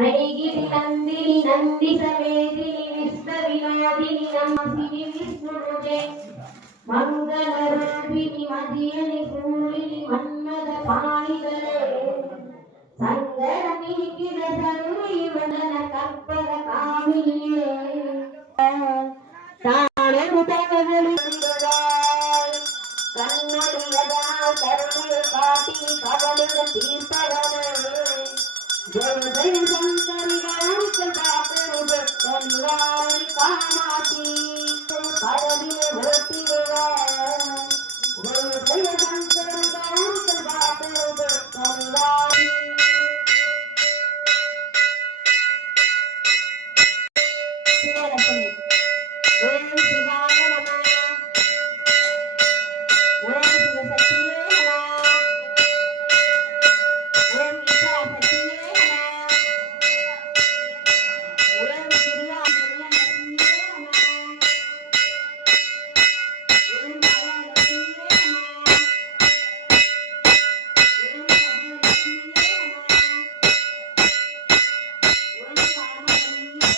अणिगिरि नंदिनि नंदि समेदिनि विश्वविनोदिनि नमसिनि विष्णुनुदे मंगलरूपिणि मदियनि पूरिणि मन्मद पाणिदले संगरनिकिद सर्वी वदन कप्पद कामिनिये ताणे मुतगलि कन्नडियदा सर्वे पाटी कवलिग तीर्थवने जय जय शंकर गौर बापे धन्यवाद कामाची परदिन होती जय जय शंकर गौर बापे धन्यवाद ओम शिवाय नमः ओम शिवशक्तिये नमः ओम ईशाशक्तिये नमः ओम सूर्याशक्तिये नमः ओम मायाशक्तिये नमः ओम सद्गुरुशक्तिये नमः ओम कामशक्तिये नमः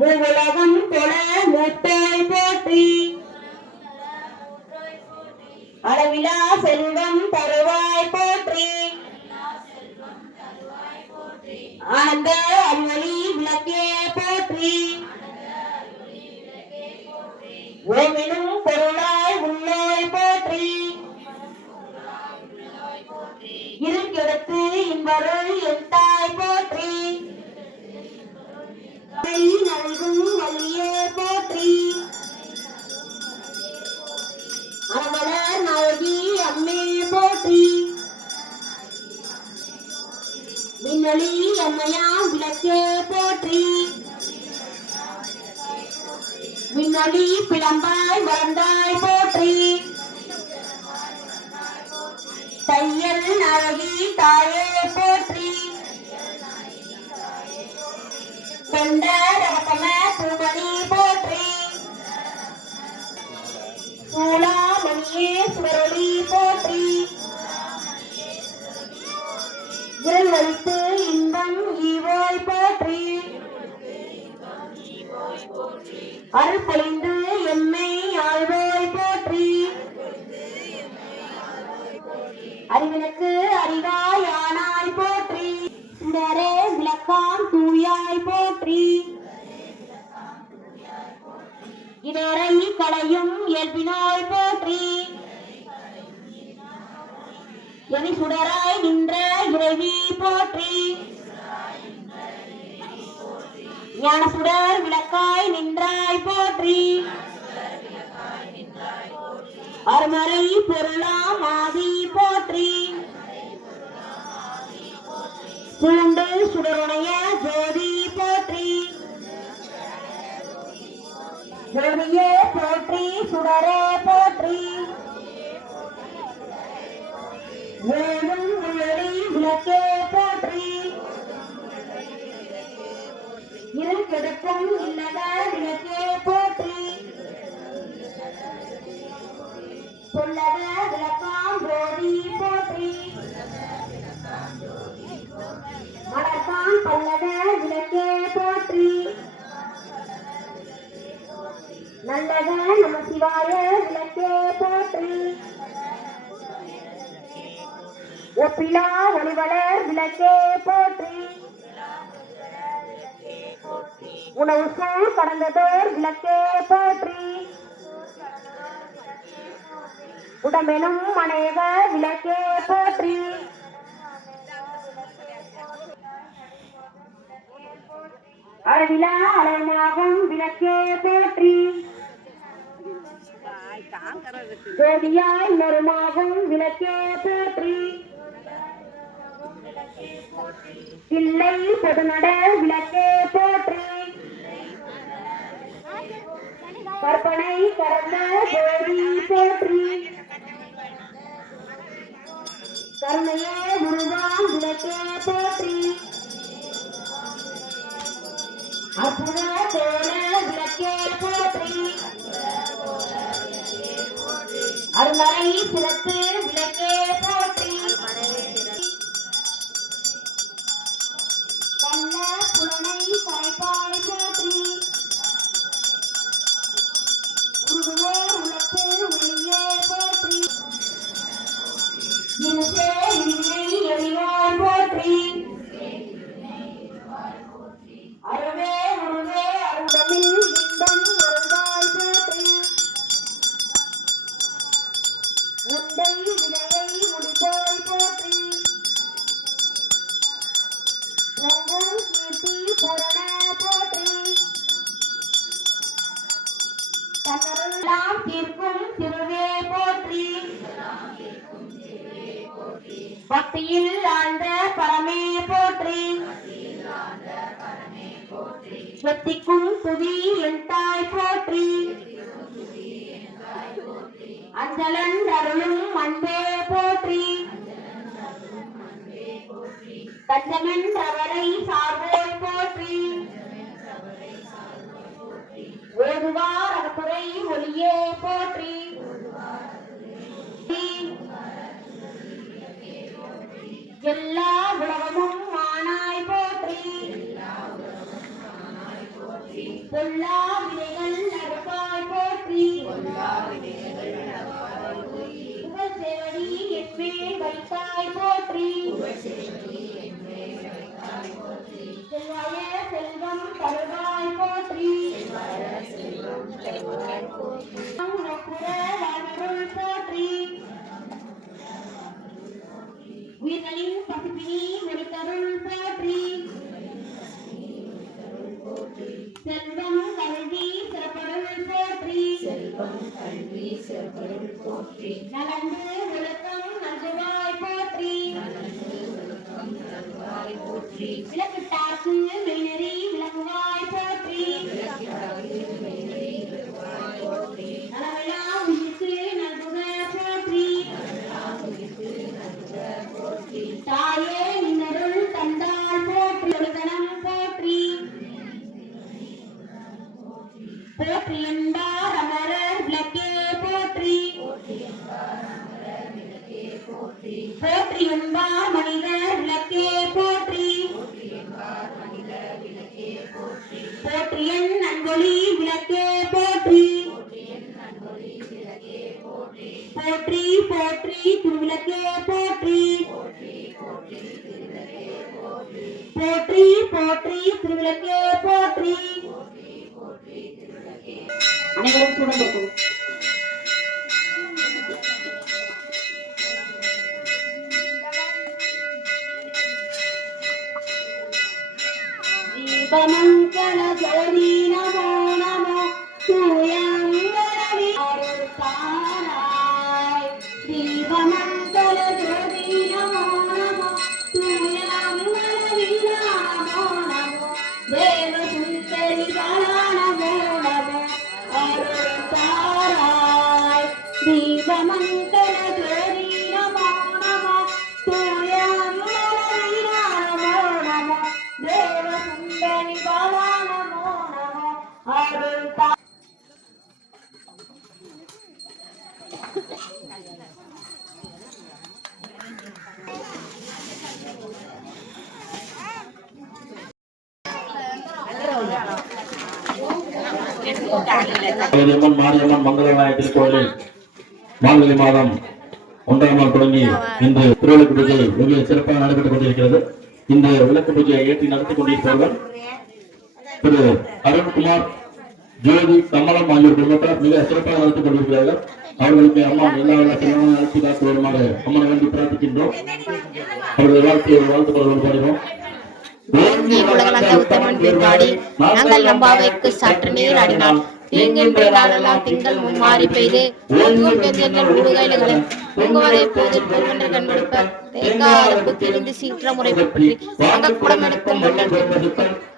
மூவுலகம் தொழ மூத்தாய் போற்றி அளவிலா செல்வம் தருவாய் போற்றி ஆனந்த அருளி விளக்கே போற்றி ஓமெனும் பொருளாய் உள்ளாய் போற்றி இருக்கிடத்து இன்பருள் எந்தாய் போற்றி நல்கும் வழியே போற்றி அறமலர் நாயகி அம்மே போற்றி மின்னலி அம்மையா விளக்கே போற்றி மின்னலி பிளம்பாய் வளர்ந்தாய் போற்றி தையல் நாயகி தாயே போற்றி கொண்ட ரகம பூமணி போற்றி சூளாமணியே சுடரொளி போற்றி விரல் வலித்து இன்பம் ஈவோய் போற்றி அருள் பொழிந்து எம்மை ஆழ்வோய் போற்றி அறிவனுக்கு அறிவாய் ஆனாய் போற்றி சுடரே விளக்காம் தூயாய் போற்றி இடரை களையும் இயல்பினாய் போற்றி எவி சுடராய் நின்ற இறைவி போற்றி ஞான சுடர் விளக்காய் நின்றாய் போற்றி அருமறை பொருளாம் ஆதி போற்றி சூண்டு சுடருடைய ஜோதி போற்றி ஜோதியே போற்றி சுடரே போற்றி வேலும் உள்ளடி விளக்கே போற்றி இருள் கெடுக்கும் இல்லத விளக்கே போற்றி சொல்லத விளக்காம் ஜோதி போற்றி மலர்கான் பல்லத விளக்கே போற்றி நல்லத நம சிவாய விளக்கே போற்றி ஒப்பிலா ஒளிவளர் விளக்கே போற்றி உணவு சூழ் கடந்ததோர் விளக்கே போற்றி உடம்பெனும் அநேக விளக்கே போற்றி அளவிலா அலமாகும் விளக்கே போற்றி ஜோதியாய் மருமாகும் விளக்கே போற்றி தில்லை பொதுநட விளக்கே போற்றி கற்பனை கறந்த ஜோதி போற்றி கருணையே உருவாம் விளக்கே போற்றி அற்புத கோல விளக்கே போற்றி அருமறை சிறப்பு விளக்கே போற்றி கண்ண புலனை கரைப்பாய் போற்றி உருகுவோர் உலக்கு ஒளியே போற்றி இனசே இனிமை எளிவாய் போற்றி அருவே உருவே அருந்தமிழ் இன்பம் அருந்தாய் போற்றி உண்டை விலையை முடிப்போய் போற்றி பொங்கும் கீர்த்தி புரண போற்றி தன்னருளாம் தீர்க்கும் திருவே போற்றி பக்தியில் ஆழ்ந்த பரமே போற்றி வெத்திக்கும் துதி என் தாய் போற்றி அஞ்சலன் அருளும் அன்பே போற்றி தஞ்சமென்றவரை சார்வோய் போற்றி ஓதுவார் அகத்துறை ஒளியே போற்றி எல்லா உலகமும் மானாய் போற்றி பொல்லா விதைகள் நடப்பாய் போற்றி புகழ் சேவடி என்மேல் வைத்தாய் போற்றி செல்வாய செல்வம் தருவாய் போற்றி உனக்குற வாழ்வருள் போற்றி உயிர்களின் பசிப்பினி ஒளித்தருள் போற்றி செல்வம் கல்வி சிறப்பருள் போற்றி நலந்து ஒழுக்கம் நல்குவாய் போற்றி விளக்கிட்டார்க்கு மெய்நெறி விளக்குவாய் போற்றி நலமெல்லாம் உயிர்க்கு நல்குக போற்றி தாயே நின்னருள் தந்தாள் போற்றி ஒழுகனம் போற்றி போற்றி என்பார் அமரர் விளக்கே போற்றி போற்றி என்பார் மனிதர் விளக்கே போற்றி போற்றி என் நன்கொலி விளக்கே போற்றி போற்றி போற்றி திருவிளக்கே போற்றி போற்றி போற்றி திருவிளக்கே போற்றி அனைவரும் சுடம்பு தீபமங்கல ஜோதி நமோ நமோ தூயங்கரவி அருள்தானாய் தீபமங்கல ஜோதி நமோ நமோ தூயங்கரவி நமோ நமோ தேவ சுந்தரி நமோ நமோ அருள்தானாய் தீபமங்கல ஜோதி நமோ நமோ தூயங்கரவி நமோ நமோ தேவ சுந்தரி நமோ நமோ அருள்தானாய் மாரியம்மன் மங்களநாய திருக்கோயிலில் மார்கழி மாதம் 1ஆம் நாள் தொடங்கி இன்று திருவிளக்கு பூஜை மிக சிறப்பாக நடைபெற்றுக் கொண்டிருக்கிறது. இந்த விளக்கு பூஜையை ஏற்றி நடத்திக் கொண்டிருப்பவர்கள் திரு அருண்குமார், ஜோதி, கமலம் ஆகியோர் குடும்பத்தார் மிக சிறப்பாக நடத்திக் கொண்டிருக்கிறார்கள். அவர்களுக்கு அம்மா எல்லா சிறப்பான நடத்தி காத்து வருமாறு அம்மனை வேண்டி பிரார்த்திக்கின்றோம். அவர்கள் வாழ்த்துக்கள் பாடுகிறோம். நாங்கள் நம்பாவைக்கு சற்று நீர் ஆடினால் தீங்கின்றெல்லாம் திங்கள் மும்மாறி பெய்து வீடுகளில் பூங்குவலை பூஜை பொருவென்று கண்படுப்ப தேங்காத புத்திருந்து சீற்ற முறை பற்றி அங்கக்குடம் எடுக்கும் வள்ளல்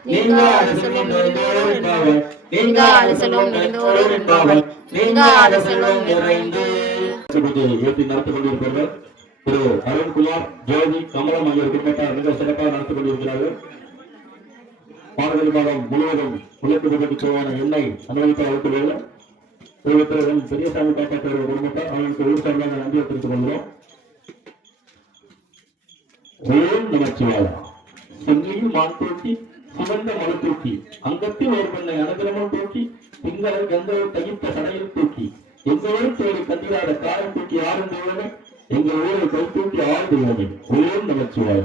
நீங்காத செல்வம் நிறைந்தோர் என்பார் நீங்காத செல்வம் நிறைந்தோர் என்பார் நீங்காத செல்வம் நிறைந்து ஏற்றி நடத்திக் கொண்டிருக்கிறார்கள். திரு அருண்குமார், ஜோதி, கமலம் ஆகியோர் குடும்பத்தார் மிக சிறப்பாக நடத்திக் கொண்டிருக்கிறார்கள். மார்கழி மாதம் முழுவதும் விளக்கு தேவையான எண்ணெய் அனுமதிக்க அளித்துள்ள பெரியசாமி காப்பாற்றவர் குடும்பத்தார் அவர்களுக்கு ஊர் சார்பாக நன்றி தெரிவித்துக் கொள்கிறோம். ஓம் நமச்சிவாய. சென்னையில் மான் தூக்கி சிவந்த மலை தூக்கி அங்கத்தில் ஒரு பெண்ணை அனுகிரமம் தூக்கி திங்களை கங்கை தகித்த சடையில் தூக்கி எங்களோடு தேடி கண்டிராத காரம் தூக்கி ஆறும் தெய்வமே எங்கள் ஊரை கை தூக்கி ஆறு தெய்வமே. ஓம் நமச்சிவாய.